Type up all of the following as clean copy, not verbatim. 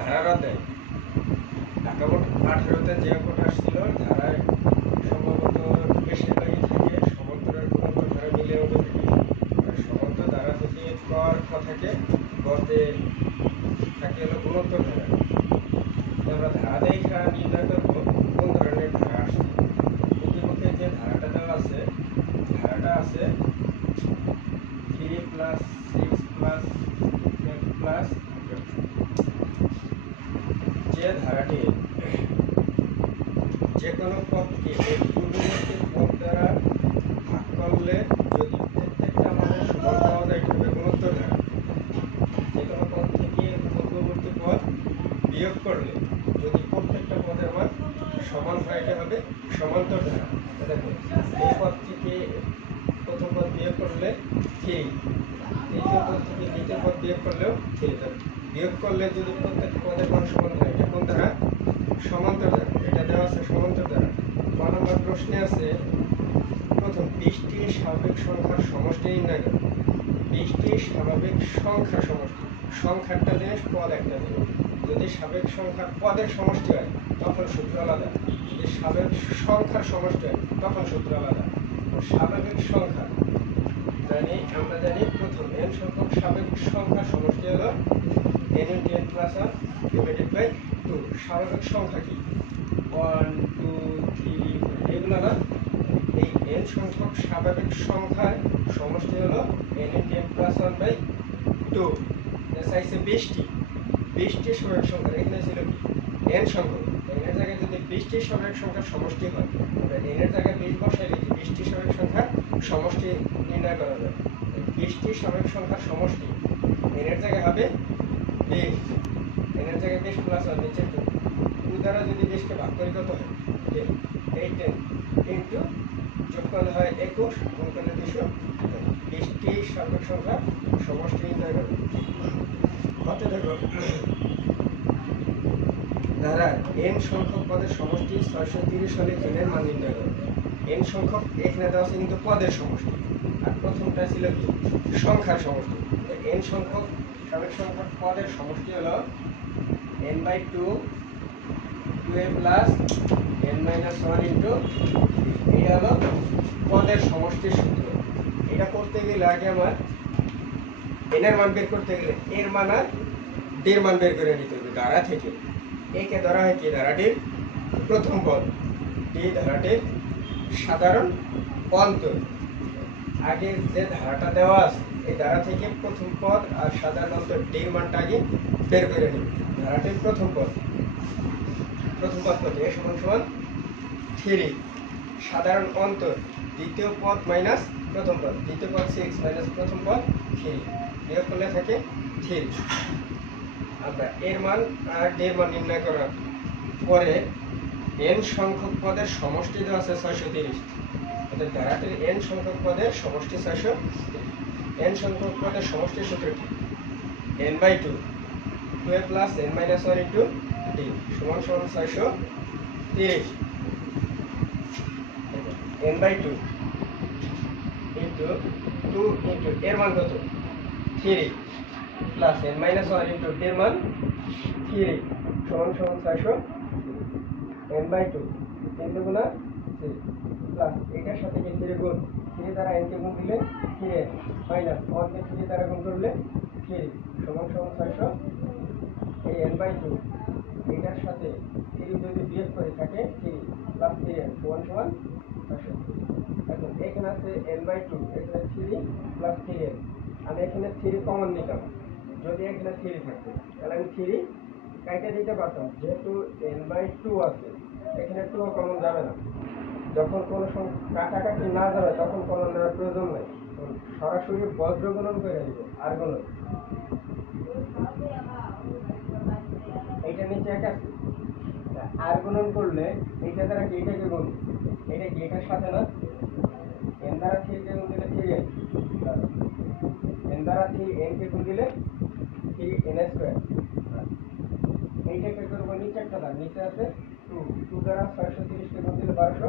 ধারারা দেয়। ঢাকা বোর্ড 18তে যে অঙ্কটা আসছিল ধারায় সম্ভবত বেশিরভাগই থাকে সমান্তরাল গুণান্তর ধারা মিলে হবে থাকে। আর সমান্তর ধারা থেকে কর খ থাকে গতে থাকে হলো গুণোত্তর ধারা। আমরা ধারা দেখা নির্ণয় করবো কোন ধরনের ধারা আসছে। প্রতিপক্ষে যে ধারাটা দেওয়া আছে, ধারাটা আছে 3 + 6 + 8 + যে ধারাটি যে কোনো পদকে এর পূর্ববর্তী পদ দ্বারা ভাগ করলে যদি প্রত্যেকটা মানের সমান পাওয়া যায় এটা হবে গুণোত্তর ধারা। যে কোনো পদ থেকে পূর্ববর্তী পদ বিয়োগ করলে যদি প্রত্যেকটা পদের মান সমান হয় এটা হবে সমান্তর ধারা। দেখো এই পদ থেকে প্রথম পদ বিয়োগ করলে 3, তৃতীয় পদ থেকে দ্বিতীয় পদ বিয়োগ করলেও 3, বিয়োগ করলে যদি প্রত্যেক পদের মান সমান হয় এটা কোন ধারা? সমান্তর ধারা। এটা দেওয়া আছে সমান্তর ধারা। 1 নম্বর প্রশ্নে আছে প্রথম 20টি স্বাভাবিক সংখ্যার সমষ্টি নির্ণয় করো। 20টি স্বাভাবিক সংখ্যার সমষ্টি, সংখ্যাটা জিনিস পদ একটা জিনিস। যদি স্বাভাবিক সংখ্যার পদের সমষ্টি হয় তখন সূত্র আলাদা, যদি স্বাভাবিক সংখ্যার সমষ্টি হয় তখন সূত্র আলাদা। স্বাভাবিক সংখ্যা আমরা জানি প্রথম n সংখ্যক স্বাভাবিক সংখ্যার সমষ্টি হলো n × n + 1 / 2। স্বাভাবিক সংখ্যা কি 1 2 3 4 এগুলো না, এই n সংখ্যক স্বাভাবিক সংখ্যার সমষ্টি হলো n × n + 1/2। চাইছে 20টি স্বাভাবিক সংখ্যা, এখানে ছিল কি n সংখ্যক, n এর জায়গায় যদি 20টি স্বাভাবিক সংখ্যার সমষ্টি হয় আমরা n এর জায়গায় 20 বসাইলে 20টি স্বাভাবিক সংখ্যার সমষ্টি নির্ণয় করা যায়। 20টি স্বাভাবিক সংখ্যার সমষ্টি n এর জায়গায় হবে 20, n এর জায়গায় 20 + 1 নিচে 2 দ্বারা যদি 20কে ভাগ করি কত হয় 10, 10 কিন্তু যোগ করলে হয় 21 গুণ করলে 200। 20টি স্বাভাবিক সংখ্যার সমষ্টি নির্ণয় করো। কত দেখো ধারা n সংখ্যক পদের সমষ্টি 630 হলে n এর মান নির্ণয় করো। n সংখ্যক এখানে দেওয়া আছে কিন্তু পদের সমষ্টি, আর প্রথমটা ছিল কি সংখ্যার সমষ্টি। n সংখ্যক স্বাভাবিক সংখ্যার পদের সমষ্টি হলো n/2 2a + n - 1 এটা হলো পদের সমষ্টির সূত্র। এটা করতে গেলে আগে আমার n এর মান বের করতে গেলে এর মান আর d এর মান বের করে নিতে হবে ধারা থেকে। একে ধরা হয় কি ধারাটির প্রথম পদ, d ধারাটির সাধারণ অন্তর। আগে যে ধারাটা দেওয়া আছে এই ধারা থেকে প্রথম পদ আর সাধারণ অন্তর d এর মানটা আগে বের করে নিব। ধারাটির প্রথম পদ কত? a = 3, সাধারণ অন্তর দ্বিতীয় পদ মাইনাস প্রথম পদ, দ্বিতীয় পদ 6 মাইনাস প্রথম পদ 3, বিয়োগ করলে থাকে 3। আমরা এর মান আর d এর মান নির্ণয় করার পরে n সংখ্যক পদের সমষ্টি দেওয়া আছে 630। অর্থাৎ ধারাটির n সংখ্যক পদের সমষ্টি 630। n সংখ্যক পদের সমষ্টির সূত্র কি n/2 2a + n - 1 * d = 630। n/2 * 2 * এর মান কত 3 + n - 1 * d এর মান 3 = 630। n/2 3 × 3 প্লাস এটার সাথে কি 3 গুণ 3 দ্বারা n কে গুণ দিলে 3n মাইনাস 1 কে 3 দ্বারা গুণ করলে 3 = 600। এই n/2 এটার সাথে 3 যদি বিয়োগ করে থাকে 3 + 3n = 600। এখন এখানে আছে n/2, এখানে 3 + 3n, আমি এখানে 3 কমন নিতাম। যদি এখানে 3 থাকতো তাহলে আমি 3 কাইটা দিতে পারতাম, যেহেতু n/2 আছে এখানে 2 কমন যাবে না। যখন কোনো কাটাকাটি না যাবে তখন কমন নেওয়ার প্রয়োজন নেই, সরাসরি বজ্র গুণন করে দিব আর গুণন। এইটা নিচে এক আছে, আর গুণন করলে এইটা দ্বারা কি এটাকে গুণ, এটা কি এটার সাথে না, n দ্বারা 3 কে গুণ দিলে 3n, n দ্বারা 3n কে গুণ দিলে 3n²। এইটাকে করবো নিচে একটা দাগ, নিচে আছে 2 দ্বারা 630 কে গুণ দিলে 1200।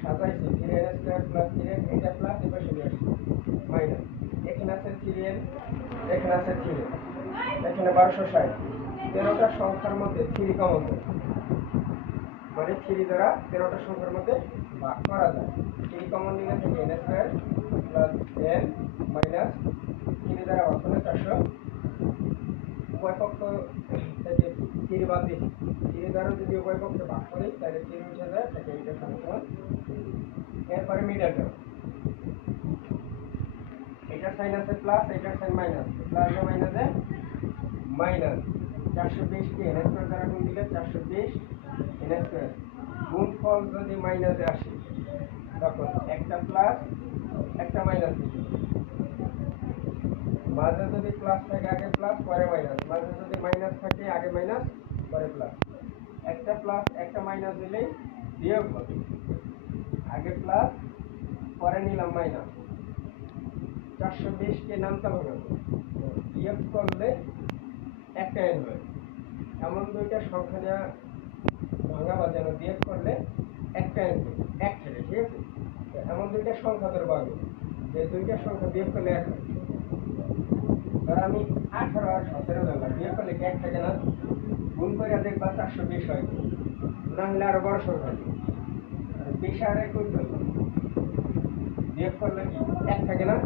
সাজাইছি 3n² + 3n, এটা প্লাস এপাশে নিয়ে আসছি মাইনাস, এখানে আছে 3n, এখানে আছে 3n, এখানে 1260। 13টা সংখ্যার মধ্যে 3 কমন যায়, মানে 3 দ্বারা 13টা সংখ্যার মধ্যে ভাগ করা যায়। 3 কমন নিলে থেকে n square plus n minus 3 দ্বারা ভাগ করলে 400। উভয় পক্ষ থেকে 3 বাদ দিই, 3 দ্বারা যদি উভয় পক্ষে ভাগ করি তাহলে 3 উঠে যায়, থেকে এইটা সমান। এরপরে মিডল টার্ম, এটা সাইন আছে প্লাস, এটা সাইন মাইনাস, প্লাস এ মাইনাসে মাইনাস 420 কে n স্কয়ার দ্বারা গুণ দিলে 420 n স্কয়ার। গুণফল যদি মাইনাসে আসে তখন একটা প্লাস একটা মাইনাস, মাঝে যদি প্লাস থাকে আগে প্লাস পরে মাইনাস, মাঝে যদি মাইনাস থাকে আগে মাইনাস পরে প্লাস। একটা প্লাস একটা মাইনাস দিলেই বিয়োগ হবে, আগে প্লাস পরে নিলাম মাইনাস। 420 কে নামতে হবে, বিয়োগ করলে একটা n হয়। এমন দুইটা সংখ্যা নেওয়া ভাঙা বাজানো বিয়োগ করলে একটা n এক থেকে, ঠিক আছে? এমন দুইটা সংখ্যা ধরে পাবো যে দুইটা সংখ্যা বিয়োগ করলে এক হয়। ধর আমি 18 আর 17 ধরলাম, বিয়োগ করলে কি এক থাকে না? গুণ করে দেখবা 420 হয়, না হলে আরো বড় সংখ্যা দিই। 20 আর 21 ধরলাম, বিয়োগ করলে কি এক থাকে না?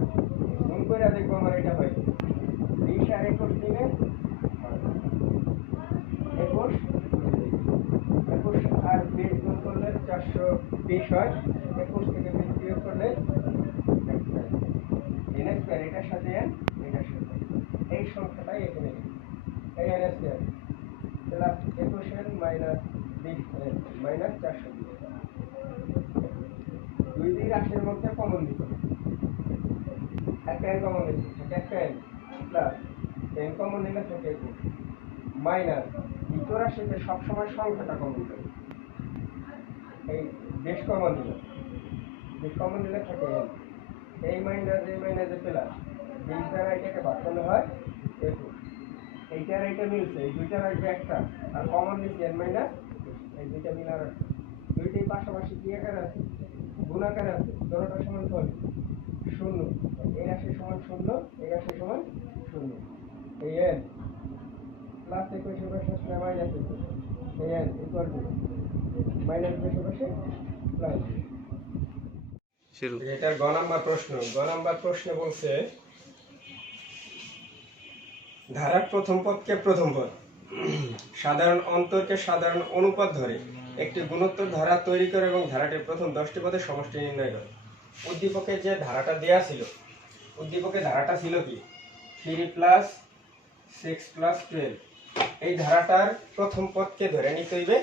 গুণ করে দেখবো আমার এটা হয় 20 আর 21 দিলে 21, 21 আর 20 গুণ করলে 420 হয়। 21 থেকে 20 বিয়োগ করলে n স্কয়ার, এটার সাথে n, এটার সাথে এই সংখ্যাটাই এখানে এই n square plus 21 minus 20 minus 420। দুই দুই রাশির মধ্যে কমন দিতে হবে, একটা n কমন দিতে থাকে, একটা n প্লাস n কমন নিলে থাকে 21 মাইনাস দ্বিতীয় রাশিতে সবসময় সংখ্যাটা কমন দেবে, এই বেশ কমন নিলে, বেশ কমন নিলে থাকে n, এই মাইনাসে প্লাস 20 দ্বারা এটাকে ভাগ করলে হয় 21। এইটা আর এইটা মিলছে, এই দুইটা রাখবে একটা, আর কমন নিচ্ছে n মাইনাস, এই দুইটা মিলার দুইটাই পাশাপাশি কি আকারে আছে? গুণ আকারে আছে, দুটোটা সমান হবে 0, এই রাশি সমান 0, এই রাশি সমান 0। এই n প্লাস 21 পাশে মাইনাস 21, এই n ইকুয়াল টু মাইনাস 20 পাশে প্লাস। এটার গ নাম্বার প্রশ্ন। গ নাম্বার প্রশ্নে বলছে ধারার প্রথম পদকে প্রথম পদ, সাধারণ অন্তরকে সাধারণ অনুপাত ধরে একটি গুণোত্তর ধারা তৈরি করে এবং ধারাটির প্রথম 10টি পদের সমষ্টি নির্ণয় করে। উদ্দীপকে যে ধারাটা দেয়া ছিল, উদ্দীপকে ধারাটা ছিল কি 3 প্লাস 6 প্লাস 12। এই ধারাটার প্রথম পদকে ধরে নিতে হইবে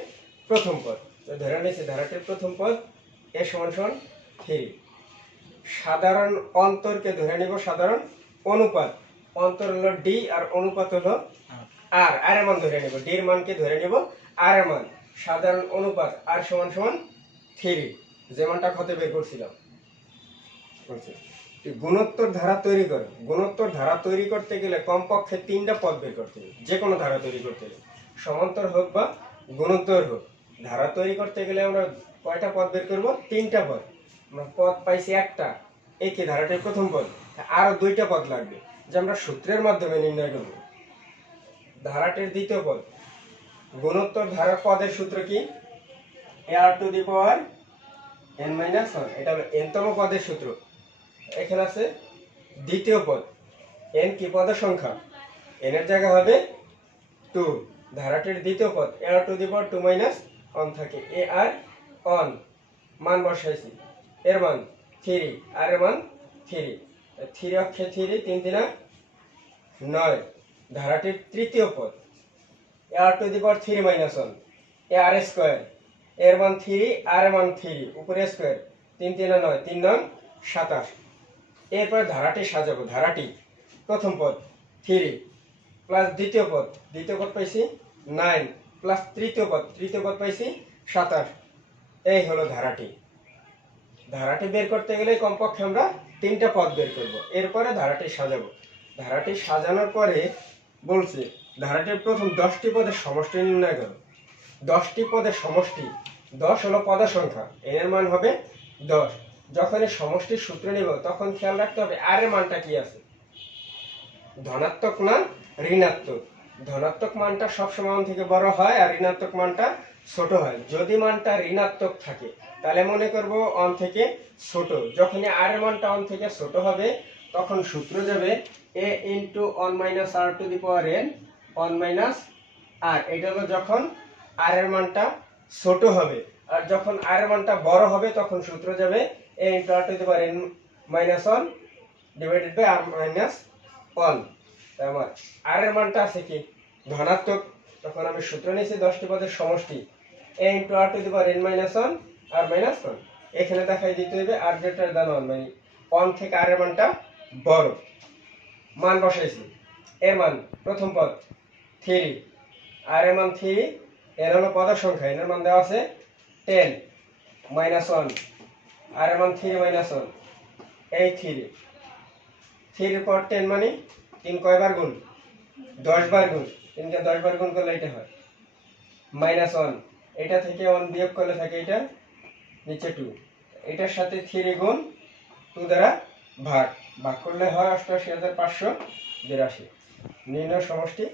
প্রথম পদ, তো ধরে নিয়েছে ধারাটির প্রথম পদ a সমান সমান 3। সাধারণ অন্তরকে ধরে নিব সাধারণ অনুপাত, অন্তর হলো d আর অনুপাত হলো r, r এর মান ধরে নিব, d এর মানকে ধরে নিব r এর মান। সাধারণ অনুপাত r সমান সমান 3, যেমনটা ক্ষতে বের করছিলাম। গুণোত্তর ধারা তৈরি করে, গুণোত্তর ধারা তৈরি করতে গেলে কমপক্ষে 3টা পদ বের করতে হবে। যে কোনো ধারা তৈরি করতে গেলে, সমান্তর হোক বা গুণোত্তর হোক, ধারা তৈরি করতে গেলে আমরা কয়টা পদ বের করব? 3টা পদ। আমরা পদ পাইছি একটা, এই কি ধারাটির প্রথম পদ, আরো 2টা পদ লাগবে যে আমরা সূত্রের মাধ্যমে নির্ণয় করব। ধারাটির দ্বিতীয় পদ, গুণোত্তর ধারার পদের সূত্র কি? r to the power n minus 1, এটা হলো n তম পদের সূত্র। এখানে আছে দ্বিতীয় পদ, n কি পদের সংখ্যা, n এর জায়গা হবে 2। ধারাটির দ্বিতীয় পদ r to the power 2 minus 1 থাকে, এ আর 1 মান বসাইছি, এর মান 3, আর এর মান 3, 3 অক্ষে 3, 3 3 9। ধারাটির তৃতীয় পদ r to the power 3 minus 1, a r square, এর মান 3, আর এর মান 3, উপরে স্কয়ার, 3 3 9, 3 9 27। এরপর ধারাটি সাজাবো। ধারাটি প্রথম পদ 3 প্লাস দ্বিতীয় পদ, দ্বিতীয় পদ পাইছি 9 প্লাস তৃতীয় পদ পাইছি 27। এই হলো ধারাটি। ধারাটি বের করতে গেলে কমপক্ষে আমরা 3টা পদ বের করব, এরপরে ধারাটি সাজাবো। ধারাটি সাজানোর পরে বলছে ধারাটির প্রথম 10টি পদের সমষ্টি নির্ণয় করো। 10টি পদের সমষ্টি, 10 হলো পদের সংখ্যা, এর মান হবে 10। যখন এই সমষ্টির সূত্র নিব তখন খেয়াল রাখতে হবে আর এর মানটা কি আছে। ধনাত্মক না ঋণাত্মক। ধনাত্মক মানটা সবসময় 1 থেকে বড় হয় আর ঋণাত্মক মানটা ছোট হয়। যদি মানটা ঋণাত্মক থাকে তাহলে মনে করব 1 থেকে ছোট। যখনই r এর মানটা 1 থেকে ছোট হবে তখন সূত্র যাবে a * 1 - r to the power n 1 - r। এটা হলো যখন r এর মানটা ছোট হবে। আর যখন r এর মানটা বড় হবে তখন সূত্র যাবে a * r to the power n - 1 divided by r - 1। আমার r এর মানটা আছে কি ধনাত্মক, তখন আমি সূত্র নিয়েছি 10টি পদের সমষ্টি a * r to the power n - 1 r - 1। এখানে দেখাই দিতে হবে r গ্রেটার দ্যান 1, মানে 1 থেকে r এর মানটা বড়। মান বসাইছি, এর মান প্রথম পদ 3, r এর মান 3, এর হলো পদের সংখ্যা, এর মান দেওয়া আছে 10 - 1, r এর মান 3 - 1, এই 3 এর পর 10 মানে 3 কয়বার গুণ 10 বার গুণ, 3 কে 10 বার গুণ করলে এটা হয় -1। এটা থেকে 1 বিয়োগ করলে থাকে এটা নিচে 2, এটার সাথে 3 গুণ 2 দ্বারা ভাগ করলে হয় 88582। নির্ণয় সমষ্টি